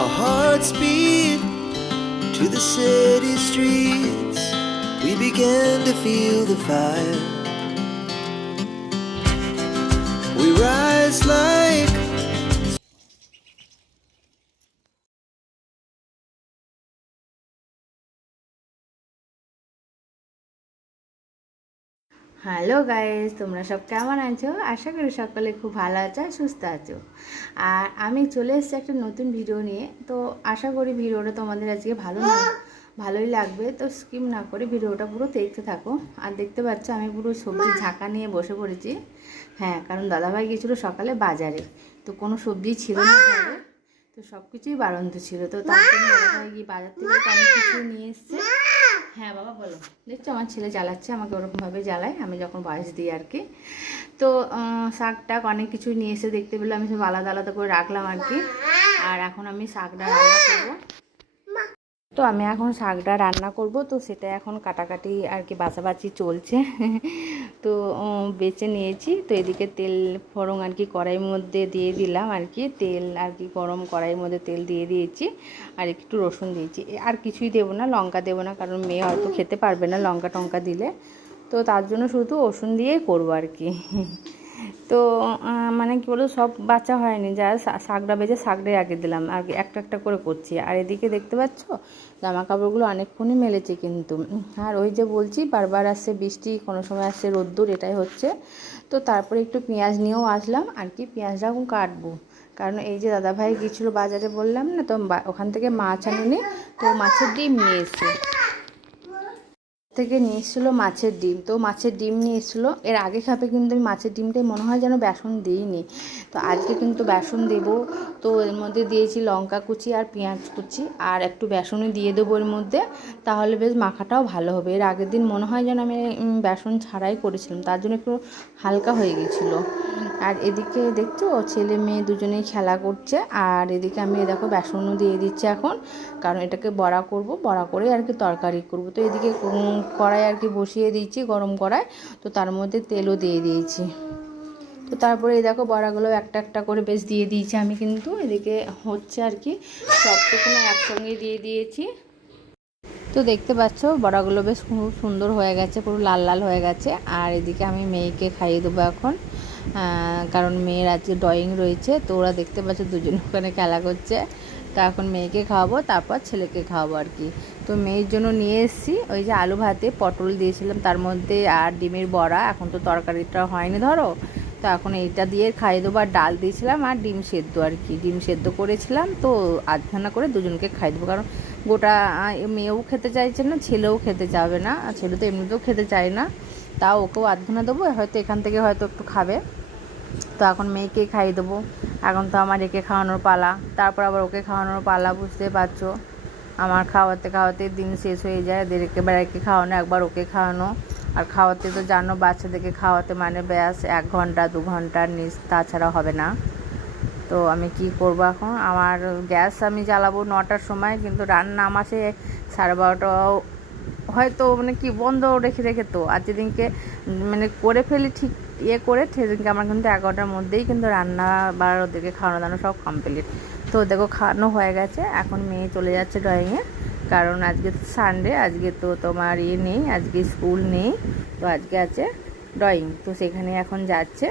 Our hearts beat to the city streets. We began to feel the fire. We rise like hello guys, তোমরা সব কেমন আছো? আশা করি সকলে খুব ভালো আছো আর সুস্থ আছো। আর আমি চলে এসেছি একটা নতুন ভিডিও নিয়ে। তো আশা করি ভিডিওটা তোমাদের আজকে ভালোই লাগবে। তো স্কিপ না করে ভিডিওটা পুরো দেখতে থাকো। আর দেখতে পাচ্ছ আমি পুরো সবজি ঝাঁকা নিয়ে বসে পড়েছি। হ্যাঁ, কারণ দাদাভাই গিয়েছিলো সকালে বাজারে, তো কোনো সবজি ছিল না ঘরে, তো সব কিছুই বাড়ন্ত ছিল। তো তার জন্য দাদাভাই গিয়ে বাজার থেকে অনেক কিছু নিয়ে এসছে। হ্যাঁ বাবা বলো। দেখছো আমার ছেলে জ্বালাচ্ছে, আমাকে ওরকমভাবে জ্বালায় আমি যখন বয়স দিই আর কি। তো শাক টাক অনেক কিছুই নিয়ে এসে দেখতে পেলে আমি সব আলাদা আলাদা করে রাখলাম আর কি। আর এখন আমি শাকটা রান্না করবো। তো আমি এখন শাকটা রান্না করব, তো সেটা এখন কাটাকাটি আর কি বাছাবাছি চলছে। তো বেছে নিয়েছি। তো এদিকে তেল ফোড়ন আর কি কড়াইয়ের মধ্যে দিয়ে দিলাম আর কি, তেল আর কি গরম কড়াইয়ের মধ্যে তেল দিয়ে দিয়েছি। আর একটু রসুন দিয়েছি, আর কিছুই দেবো না, লঙ্কা দেবো না, কারণ মেয়ে হয়তো খেতে পারবে না লঙ্কা টঙ্কা দিলে। তো তার জন্য শুধু রসুন দিয়েই করবো আর কি। তো মানে কী বলতো, সব বাচ্চা হয়নি, যা শাকটা বেজে শাকটাই আগে দিলাম আর একটা একটা করে করছি। আর এদিকে দেখতে পাচ্ছ জামা কাপড়গুলো অনেকক্ষণই মেলেছে কিন্তু। আর ওই যে বলছি বারবার আসছে বৃষ্টি, কোনো সময় আসছে রোদ্দুর, এটাই হচ্ছে। তো তারপরে একটু পেঁয়াজ নিয়েও আসলাম আর কি, পেঁয়াজটা এখন কাটবো। কারণ এই যে দাদাভাই গিয়েছিলো বাজারে বললাম না, তো ওখান থেকে মাছ আনুনি, তো মাছের ডিম নিয়ে এসছে। থেকে নিয়ে এসেছিলো মাছের ডিম, তো মাছের ডিম নিয়ে এসেছিলো। এর আগে খাবে কিন্তু আমি মাছের ডিমটাই মনে হয় যেন বেসন দিইনি, তো আজকে কিন্তু বেসন দেবো। তো এর মধ্যে দিয়েছি লঙ্কা কুচি আর পেঁয়াজ কুচি, আর একটু বেসনও দিয়ে দেবো এর মধ্যে, তাহলে বেশ মাখাটাও ভালো হবে। এর আগের দিন মনে হয় যেন আমি বেসন ছাড়াই করেছিলাম, তার জন্য একটু হালকা হয়ে গেছিলো। আর এদিকে দেখছো ছেলে মেয়ে দুজনেই খেলা করছে। আর এদিকে আমি দেখো বেসনও দিয়ে দিচ্ছি এখন, কারণ এটাকে বড়া করব, বড়া করে আর কি তরকারি করব। তো এদিকে কড়াই আর কি বসিয়ে দিয়েছি গরম কড়াই, তো তার মধ্যে তেলও দিয়ে দিয়েছি। তো তারপরে এই দেখো বড়াগুলো একটা একটা করে বেশ দিয়ে দিয়েছি আমি, কিন্তু এদিকে হচ্ছে আর কি, সবটুকুনো একসঙ্গে দিয়ে দিয়েছি। তো দেখতে পাচ্ছ বড়াগুলো বেশ খুব সুন্দর হয়ে গেছে, পুরো লাল লাল হয়ে গেছে। আর এদিকে আমি মেয়েকে খাইয়ে দেবো এখন, কারণ মেয়ের আজকে ড্রয়িং রয়েছে। তো ওরা দেখতে পাচ্ছ দুজন ওখানে খেলা করছে। তো এখন মেয়েকে খাওয়াবো, তারপর ছেলেকে খাওয়াবো আর কি। তো মেয়ের জন্য নিয়ে এসেছি ওই যে আলু ভাতে পটল দিয়েছিলাম তার মধ্যে, আর ডিমের বড়া। এখন তো তরকারিটা হয়নি ধরো, তো এখন এইটা দিয়ে খাইয়ে দেবো। আর ডাল দিয়েছিলাম আর ডিম সেদ্ধ আর কি, ডিম সেদ্ধ করেছিলাম। তো আধখানা করে দুজনকে খাইয়ে দেবো, কারণ গোটা মেয়েও খেতে চাইছে না, ছেলেও খেতে চাবে না। ছেলে তো এমনিতেও খেতে চায় না, তাও ওকেও আধখানা দেবো, হয়তো এখান থেকে হয়তো একটু খাবে। তো এখন মেয়েকে খাইয়ে দেবো। এখন তো আমার একে খাওয়ানোর পালা, তারপর আবার ওকে খাওয়ানোর পালা, বুঝতে পারছো। আমার খাওয়াতে খাওয়াতে দিন শেষ হয়ে যায়, একবার একে খাওয়ানো একবার ওকে খাওয়ানো। আর খাওয়াতে তো জানো বাচ্চাদেরকে খাওয়াতে মানে ব্যাস 1 ঘন্টা 2 ঘন্টার নিচ, তাছাড়া হবে না। তো আমি কি করব এখন, আমার গ্যাস আমি জ্বালাবো 9টার সময়, কিন্তু রান্না আমার সে 12:30টাও হয়তো মানে কি বন্ধ রেখে রেখে। তো আর যেদিনকে মানে করে ফেলি ঠিক করে, সেদিনকে আমার কিন্তু 11টার মধ্যেই কিন্তু রান্না বা ওদেরকে খাওয়ানো দাওয়ানো সব কমপ্লিট। তো দেখো খাওয়ানো হয়ে গেছে, এখন মেয়ে চলে যাচ্ছে ড্রয়িংয়ে, কারণ আজকে সানডে, আজকে তো তোমার নেই, আজকে স্কুল নেই, তো আজকে আছে ড্রয়িং, তো সেখানে এখন যাচ্ছে।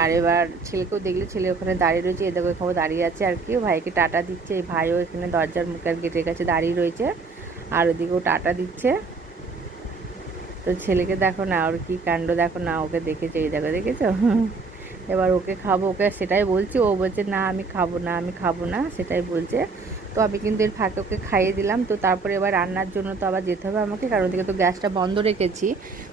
আর এবার ছেলেকেও দেখলে, ছেলে ওখানে দাঁড়িয়ে রয়েছে, এ দেখো এখানে দাঁড়িয়ে আছে আর কি, ভাইকে টাটা দিচ্ছে। এই ভাইও এখানে দরজার মুখের গেটের কাছে দাঁড়িয়ে রয়েছে, আর ওদিকেও টাটা দিচ্ছে। তো ছেলেকে দেখো না, ওর কি কাণ্ড দেখো না, ওকে দেখেছে, এই দেখো দেখেছো। এবার ওকে খাবো, ওকে সেটাই বলছি, ও বলছে না আমি খাবো না, আমি খাবো না, সেটাই বলছে। তো আমি কিন্তু এর ফাঁকে ওকে খাইয়ে দিলাম। তো তারপরে এবার রান্নার জন্য তো আবার যেতে হবে আমাকে, কারণ ওদিকে তো গ্যাসটা বন্ধ রেখেছি।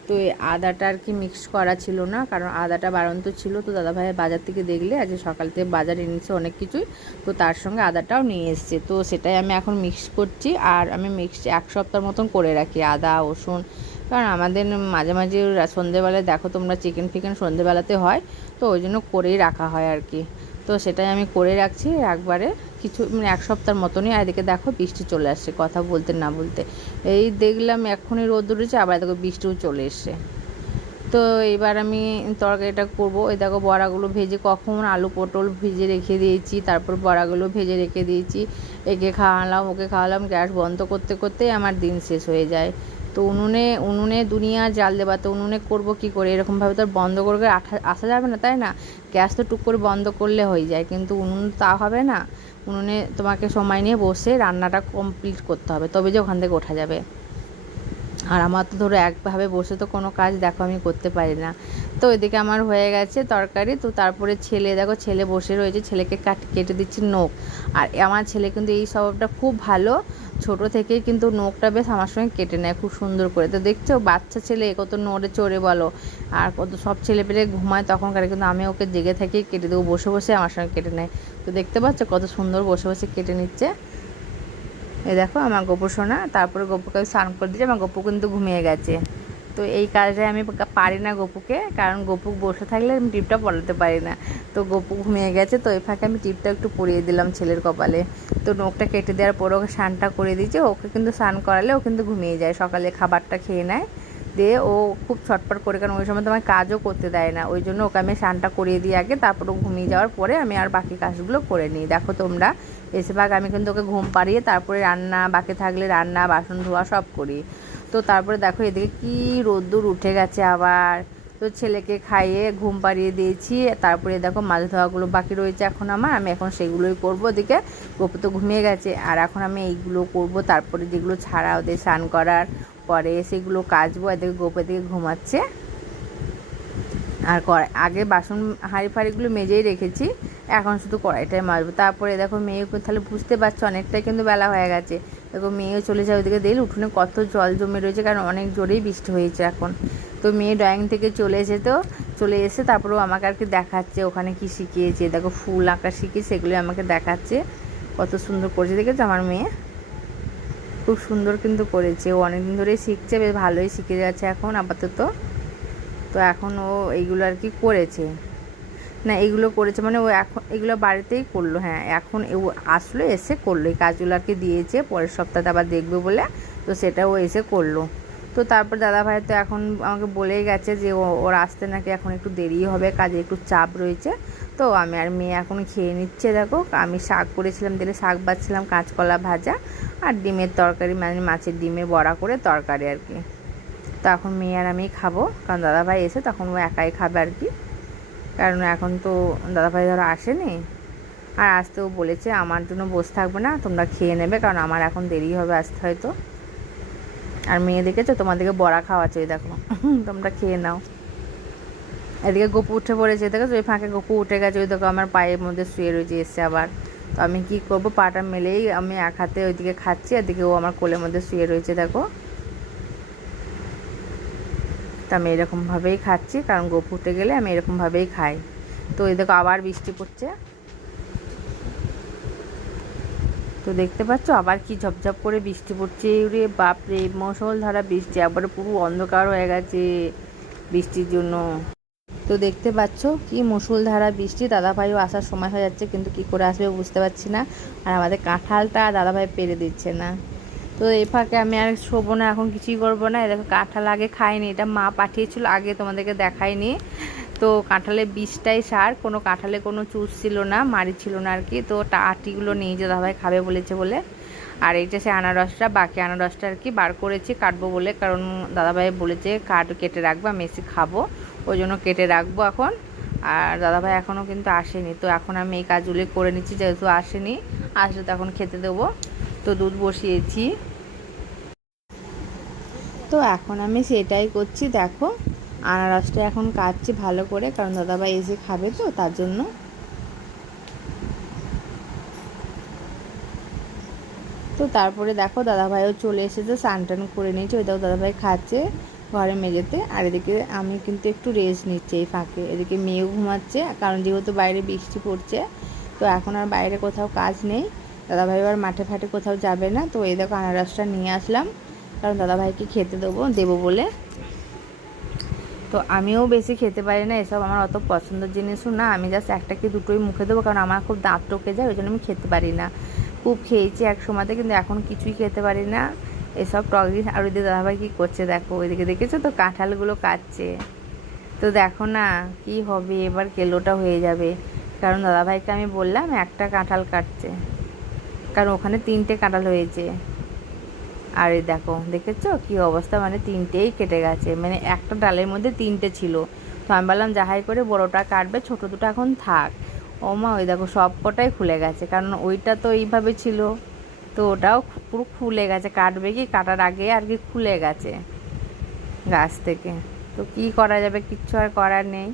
তো এই আদাটা আর কি মিক্স করা ছিল না, কারণ আদাটা বাড়ন্ত ছিল। তো দাদাভাইয়ের বাজার থেকে দেখলে আজকে সকাল থেকে বাজারে এনেছে অনেক কিছুই, তো তার সঙ্গে আদাটাও নিয়ে এসছে। তো সেটাই আমি এখন মিক্স করছি। আর আমি মিক্স 1 সপ্তাহ মতন করে রাখি আদা রসুন, কারণ আমাদের মাঝে মাঝে সন্ধেবেলায় দেখো তোমরা চিকেন ফিকেন সন্ধেবেলাতে হয়, তো ওই জন্য করেই রাখা হয় আর কি। তো সেটাই আমি করে রাখছি একবারে কিছু, মানে 1 সপ্তাহের মতনই। আর এদিকে দেখো বৃষ্টি চলে আসছে, কথা বলতে না বলতে এই দেখলাম এক্ষুনি রোদ উঠেছে, আবার দেখো বৃষ্টিও চলে এসছে। তো তো এবার আমি তরকারিটা করবো। ওই দেখো বড়াগুলো ভেজে কখন আলু পটল ভেজে রেখে দিয়েছি, তারপর বড়াগুলো ভেজে রেখে দিয়েছি। একে খাওয়ালাম ওকে খাওয়ালাম, গ্যাস বন্ধ করতে করতেই আমার দিন শেষ হয়ে যায়। তো উনুনে দুনিয়া জাল দেবা, তো উনুনে করবো কী করে, এরকমভাবে তো আর বন্ধ করে আসা যাবে না, তাই না? গ্যাস তো টুক করে বন্ধ করলে হয়ে যায়, কিন্তু উনুন তা হবে না। উনুনে তোমাকে সময় নিয়ে বসে রান্নাটা কমপ্লিট করতে হবে, তবে যে ওখান থেকে ওঠা যাবে। আর আমার তো ধরো একভাবে বসে তো কোনো কাজ দেখো আমি করতে পারি না। তো এদিকে আমার হয়ে গেছে তরকারি। তো তারপরে ছেলে বসে রয়েছে, ছেলেকে কেটে দিচ্ছি নখ। আর আমার ছেলে কিন্তু এই স্বভাবটা খুব ভালো, ছোট থেকেই কিন্তু নখটা বেশ আমার সঙ্গে কেটে নেয় খুব সুন্দর করে। তো দেখছো বাচ্চা ছেলে কত নড়ে চড়ে বলো, আর কত সব ছেলে পেলে ঘুমায় তখনকার, কিন্তু আমি ওকে জেগে থেকেই কেটে দেবো, বসে বসে আমার সঙ্গে কেটে নেয়। তো দেখতে পাচ্ছ কত সুন্দর বসে বসে কেটে নিচ্ছে। এই দেখো আমার গপু সোনা, তারপরে গপুকে আমি স্নান করে দিয়েছি, আমার গপু কিন্তু ঘুমিয়ে গেছে। তো এই কাজটাই আমি পারি না গপুকে, কারণ গপু বসে থাকলে আমি টিপটা পরাতে পারি না। তো গপু ঘুমিয়ে গেছে, তো এই ফাঁকে আমি টিপটা একটু পরিয়ে দিলাম ছেলের কপালে। তো নখটা কেটে দেওয়ার পর ওকে স্নানটা করে দিয়েছি। ওকে কিন্তু স্নান করালে ও কিন্তু ঘুমিয়ে যায়, সকালে খাবারটা খেয়ে নেয়, দিয়ে ও খুব ছটফট করে, কারণ ওই সময় তো আমার কাজও করতে দেয় না, ওই জন্য ওকে আমি স্নানটা করিয়ে দিই আগে, তারপর ও ঘুমিয়ে যাওয়ার পরে আমি আর বাকি কাজগুলো করে নিই। দেখো তোমরা বেশিরভাগ আমি কিন্তু ওকে ঘুম পাড়িয়ে তারপরে রান্না, বাকি থাকলে রান্না বাসন ধোয়া সব করি। তো তারপরে দেখো এদিকে কি রোদ্দুর উঠে গেছে আবার। তো ছেলেকে খাইয়ে ঘুম পাড়িয়ে দিয়েছি, তারপরে দেখো মাছ ধোয়াগুলো বাকি রয়েছে এখন আমার, আমি এখন সেগুলোই করবো। ওদিকে গপু তো ঘুমিয়ে গেছে, আর এখন আমি এইগুলো করব, তারপরে যেগুলো ছাড়া ওদের স্নান করার পরে সেগুলো কাচবো। এদিকে গপু এদিকে ঘুমাচ্ছে। আর আগে বাসন হাঁড়ি ফাঁড়িগুলো মেজেই রেখেছি, এখন শুধু কড়াইটাই মাজবো। তারপরে দেখো মেয়েকে, তাহলে বুঝতে পারছো অনেকটাই কিন্তু বেলা হয়ে গেছে। দেখো মেয়েও চলে যায় ওইদিকে, দেখলে উঠোনে কত জল জমে রয়েছে, কারণ অনেক জোরেই বৃষ্টি হয়েছে এখন। তো মেয়ে ড্রয়িং থেকে চলে এসে তারপরেও আমাকে আর কি দেখাচ্ছে ওখানে কি শিখিয়েছে। দেখো ফুল আঁকা শিখিয়ে সেগুলো আমাকে দেখাচ্ছে, কত সুন্দর করেছে দেখেছো আমার মেয়ে, খুব সুন্দর কিন্তু করেছে। ও অনেকদিন ধরেই শিখছে, বেশ ভালোই শিখে যাচ্ছে এখন আপাতত। তো এখন ও এইগুলো আর কি করেছে, না এইগুলো করেছে মানে ও এখন এগুলো বাড়িতেই করলো। হ্যাঁ এখন ও আসলো, এসে করলো এই কাজগুলো আর কি দিয়েছে, পরের সপ্তাহে আবার দেখবে বলে, তো সেটা ও এসে করলো। তো তারপর দাদাভাই তো এখন আমাকে বলেই গেছে যে ওর আসতে নাকি এখন একটু দেরি হবে, কাজে একটু চাপ রয়েছে। তো আমি আর মেয়ে এখন খেয়ে নিচ্ছে। দেখো আমি শাক করেছিলাম, দিলে শাক বাছছিলাম, কাঁচকলা ভাজা আর ডিমের তরকারি, মানে মাছের ডিমের বড়া করে তরকারি আর কি। তো এখন মেয়ে আর আমি খাবো, কারণ দাদাভাই এসে তখন ও একাই খাবে আর কি, কারণ এখন তো দাদাভাই ধরো আসেনি। আর আসতেও বলেছে আমার জন্য বসে থাকবে না, তোমরা খেয়ে নেবে, কারণ আমার এখন দেরি হবে আসতে হয়তো। আর মেয়ে দেখেছো তোমাদেরকে বড়া খাওয়াচ্ছে, ওই দেখো তোমরা খেয়ে নাও। এদিকে গপু উঠে পড়েছে, দেখো ওই ফাঁকে গপু উঠে গেছে, ওই দেখো আমার পায়ের মধ্যে শুয়ে রয়েছে এসে আবার। তো আমি কি করবো, পাটা মেলেই আমি এক হাতে ওইদিকে খাচ্ছি, এদিকে ও আমার কোলের মধ্যে শুয়ে রয়েছে দেখো। তো আমি এরকমভাবেই খাচ্ছি, কারণ গপু উঠে গেলে আমি এরকমভাবেই খাই। তো এই দেখো আবার বৃষ্টি পড়ছে, তো দেখতে পাচ্ছ আবার কি ঝপঝপ করে বৃষ্টি পড়ছে। রে বাপরে, মুষলধারা বৃষ্টি, একবারে পুরো অন্ধকার হয়ে গেছে বৃষ্টির জন্য। তো দেখতে পাচ্ছ কি মুষলধারা বৃষ্টি, দাদাভাইও আসার সময় হয়ে যাচ্ছে, কিন্তু কি করে আসবে বুঝতে পারছি না। আর আমাদের কাঁঠালটা দাদাভাই পেরে দিচ্ছে না। তো এই ফাঁকে আমি আর শোবো না, এখন কিছুই করবো না। দেখো কাঁঠাল আগে খাইনি, এটা মা পাঠিয়েছিল, আগে তোমাদেরকে দেখাইনি। তো কাঁঠালের বীজটাই সার, কোনো কাঁঠালে কোনো চুষ ছিল না, মারি ছিল না আর কি। তো আটিগুলো নিয়ে যে দাদাভাই খাবে বলেছে বলে, আর এইটা সে আনারসটা, বাকি আনারসটা আর কি বার করেছি কাটবো বলে, কারণ দাদাভাই বলেছে কেটে রাখবো, আমি এসে খাবো, ওই জন্য কেটে রাখবো এখন। আর দাদাভাই এখনও কিন্তু আসেনি, তো এখন আমি এই কাজগুলো করে নিচ্ছি, যেহেতু আসেনি, আসলে তো এখন খেতে দেবো। তো দুধ বসিয়েছি, তো এখন আমি সেটাই করছি। দেখো আনারসটা এখন কাটছি ভালো করে, কারণ দাদাভাই এসে খাবে তো তার জন্য। তো তারপরে দেখো দাদাভাইও চলে এসেছে, স্নান টান করে নিয়েছে, ওই দেখো দাদাভাই খাচ্ছে ঘরে মেঝেতে। আর এদিকে আমি কিন্তু একটু রেস্ট নিচ্ছি এই ফাঁকে। এদিকে মেয়েও ঘুমাচ্ছে, কারণ যেহেতু বাইরে বৃষ্টি পড়ছে, তো এখন আর বাইরে কোথাও কাজ নেই, দাদাভাই আর মাঠে ফাটে কোথাও যাবে না। তো এই দেখো আনারসটা নিয়ে আসলাম, কারণ দাদাভাইকে খেতে দেবো বলে। তো আমিও বেশি খেতে পারি না এসব, আমার অত পছন্দের জিনিসও না, আমি জাস্ট একটা কি দুটোই মুখে দেবো, কারণ আমার খুব দাঁত টকে যায়, ওই জন্য আমি খেতে পারি না। খুব খেয়েছি এক সময়তে, কিন্তু এখন কিছুই খেতে পারি না এসব টক জিনিস। আর ওইদিকে দাদাভাই কী করছে দেখো, ওইদিকে দেখেছো তো কাঁঠালগুলো কাটছে। তো দেখো না কি হবে, এবার কেলোটা হয়ে যাবে। কারণ দাদাভাইকে আমি বললাম একটা কাঁঠাল কাটছে, কারণ ওখানে 3টে কাঁঠাল হয়েছে। আর এই দেখো, দেখেছো কি অবস্থা, মানে 3টেই কেটে গেছে, মানে একটা ডালের মধ্যে 3টে ছিল। তো আমি বললাম যাহাই করে বড়টা কাটবে, ছোটো দুটো এখন থাক। ও মা, ওই দেখো সব কটাই খুলে গেছে, কারণ ওইটা তো এইভাবে ছিল, তো ওটাও পুরো খুলে গেছে। কাটবে কি, কাটার আগে আর কি খুলে গেছে গাছ থেকে। তো কি করা যাবে, কিচ্ছু আর করার নেই।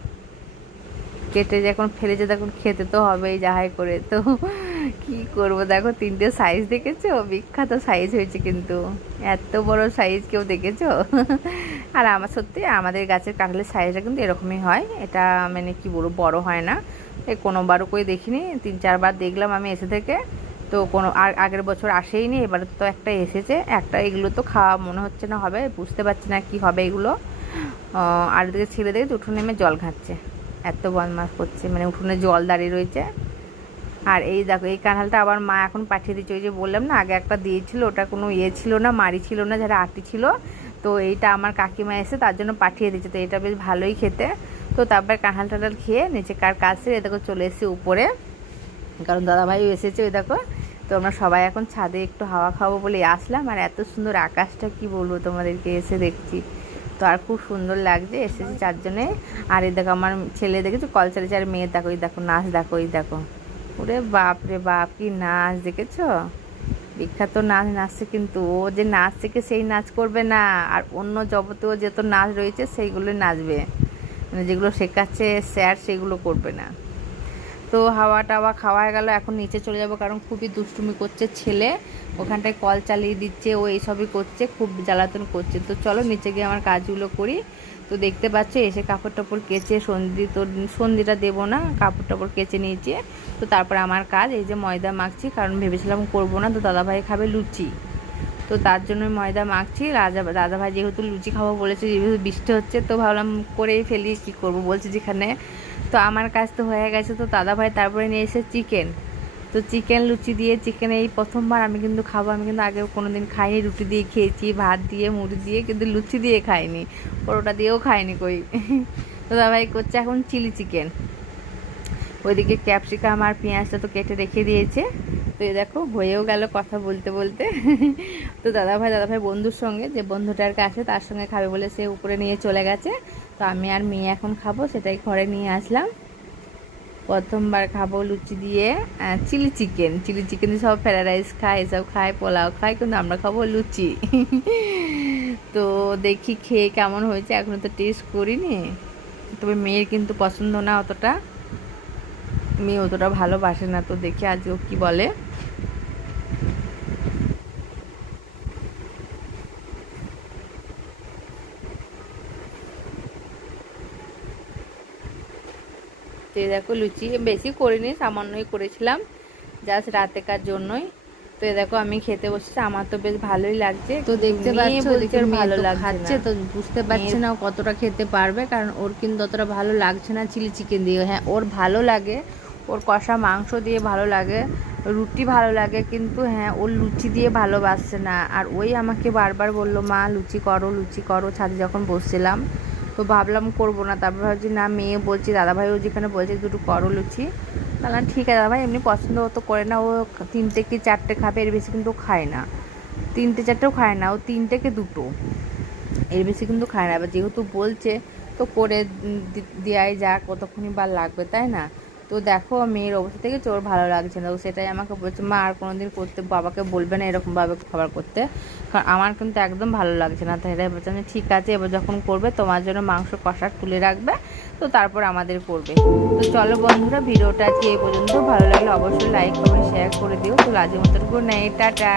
কেটে যখন ফেলেছে তখন খেতে তো হবেই যাহাই করে। তো কি করব, দেখো 3টে সাইজ দেখেছো, বিখ্যাত সাইজ হয়েছে কিন্তু। এত বড় সাইজ কেউ দেখেছো? আর আমার সত্যি আমাদের গাছের কাঁঠালের সাইজটা কিন্তু এরকমই হয়। এটা মানে কি বলবো, বড় হয় না। এই কোনোবারও করে দেখিনি, 3-4বার দেখলাম আমি এসে থেকে। তো কোনো আগের বছর আসেইনি, এবার তো একটা এসেছে। একটা এগুলো তো খাওয়া মনে হচ্ছে না হবে, বুঝতে পারছি না কি হবে এগুলো। আর এদিকে ছেলে দেখে উঠোনে নেমে জল ঘাঁটছে, এত বদমাশ করছে, মানে উঠোনে জল দাঁড়িয়ে রয়েছে। আর এই দেখো, এই কাঁঠালটা আবার মা এখন পাঠিয়ে দিচ্ছে। ওই যে বললাম না আগে একটা দিয়েছিল, ওটা কোনো ছিল না, মারি ছিল না, যারা আটি ছিল। তো এইটা আমার কাকিমা এসে তার জন্য পাঠিয়ে দিচ্ছে। তো এটা বেশ ভালোই খেতে। তো তারপরে কাঁঠাল টাঠাল খেয়ে নিচে কার কাছে এ দেখো চলে এসেছি উপরে, কারণ দাদাভাইও এসেছে। ওই দেখো, তো আমরা সবাই এখন ছাদে একটু হাওয়া খাবো বলে আসলাম। আর এত সুন্দর আকাশটা কি বলবো তোমাদেরকে, এসে দেখছি তো আর খুব সুন্দর লাগছে। এসেছি 4জনে। আর এই দেখো আমার ছেলে দেখেছো কল চালিয়েছে, আর মেয়ের দেখো, এই দেখো নাচ দেখো, এই দেখো, ওরে বাপ রে বাপ, কি নাচ দেখেছো, বিখ্যাত নাচ নাচছে। কিন্তু ও যে নাচ শিখে সেই নাচ করবে না, আর অন্য জগতেও যত নাচ রয়েছে সেইগুলো নাচবে, মানে যেগুলো শেখাচ্ছে স্যার সেগুলো করবে না। তো হাওয়া টাওয়া খাওয়া গেল, এখন নিচে চলে যাব, কারণ খুবই দুষ্টুমি করছে ছেলে। ওখানটায় কল চালিয়ে দিচ্ছে, ও এইসবই করছে, খুব জ্বালাতন করছে। তো চলো নিচে গিয়ে আমার কাজগুলো করি। তো দেখতে পাচ্ছ এসে কাপড় টাপড় কেচে সন্ধিটা দেবো না, কাপড় টাপড় কেচে নিয়েছে। তো তারপরে আমার কাজ, এই যে ময়দা মাখছি, কারণ ভেবেছিলাম করবো না, তো দাদাভাই খাবে লুচি, তো তার জন্য ময়দা মাখছি। দাদাভাই যেহেতু লুচি খাবো বলেছে, যেহেতু বৃষ্টি হচ্ছে, তো ভাবলাম করেই ফেলি, কী করবো বলছে যেখানে। তো আমার কাজ তো হয়ে গেছে। তো দাদাভাই তারপরে নিয়ে এসে চিকেন, তো চিকেন লুচি দিয়ে, চিকেন এই প্রথমবার আমি কিন্তু খাবো। আমি কিন্তু আগেও কোনো দিন খাইনি, রুটি দিয়ে খেয়েছি, ভাত দিয়ে, মুড়ি দিয়ে, কিন্তু লুচি দিয়ে খাইনি, পরোটা দিয়েও খাইনি কই। তো দাদাভাই করছে এখন চিলি চিকেন। ওইদিকে ক্যাপসিকাম আর পেঁয়াজটা তো কেটে রেখে দিয়েছে। তো এই দেখো হয়েও গেল কথা বলতে বলতে। তো দাদাভাই বন্ধুর সঙ্গে, যে বন্ধুটার কাছে, তার সঙ্গে খাবে বলে সে উপরে নিয়ে চলে গেছে। তো আমি আর মেয়ে এখন খাবো, সেটাই ঘরে নিয়ে আসলাম। প্রথমবার খাবো লুচি দিয়ে চিলি চিকেন দিয়ে। সব ফ্রাইড রাইস খায়, এসব খায়, পোলাও খায়, কিন্তু আমরা খাবো লুচি। তো দেখি খেয়ে কেমন হয়েছে, এখনো তো টেস্ট করিনি। তবে মেয়ের কিন্তু পছন্দ না অতটা, মেয়ে অতটা ভালোবাসে না। তো দেখি আজ ও কী বলে। তো দেখো লুচি বেশি করিনি, সামান্যই করেছিলাম, জাস্ট রাতেকার জন্যই। তো দেখো আমি খেতে বসেছি, আমার তো বেশ ভালোই লাগছে। তো দেখতে পাচ্ছ ভালো লাগছে, তো বুঝতে পারছে না ও কতটা খেতে পারবে, কারণ ওর কিন্তু অতটা ভালো লাগছে না চিলি চিকেন দিয়ে। হ্যাঁ ওর ভালো লাগে, ওর কষা মাংস দিয়ে ভালো লাগে, রুটি ভালো লাগে, কিন্তু হ্যাঁ ওর লুচি দিয়ে ভালোবাসছে না। আর ওই আমাকে বারবার বললো মা লুচি করো, ছাদে যখন বসছিলাম। তো ভাবলাম করবো না, তারপর ভাবছি না, মেয়ে বলছি, দাদাভাইও যেখানে বলছে দুটো করো লুচি, বললাম ঠিক আছে। দাদাভাই এমনি পছন্দ তো করে না, ও 3টে কি 4টে খাবে, এর বেশি কিন্তু খায় না, 3টে 4টেও খায় না, ও 3টে কি 2টো, এর বেশি কিন্তু খায় না। এবার যেহেতু বলছে তো করে দেওয়াই যাক, কতক্ষণই বার লাগবে, তাই না। তো দেখো মেয়ের অবস্থা থেকে ওর ভালো লাগছে না, তো সেটাই আমাকে বলছে মা আর কোনো দিন করতে, বাবাকে বলবে না এরকমভাবে খাবার করতে, কারণ আমার কিন্তু একদম ভালো লাগছে না। তাই বলছে ঠিক আছে, এবার যখন করবে তোমার জন্য মাংস কষা তুলে রাখবে, তো তারপর আমাদের করবে। তো চলো বন্ধুরা, ভিডিওটা আজকে এই পর্যন্ত। ভালো লাগলে অবশ্যই লাইক কমেন্ট শেয়ার করে দিও। তো আজকের মতো গুড নাইট, টাটা।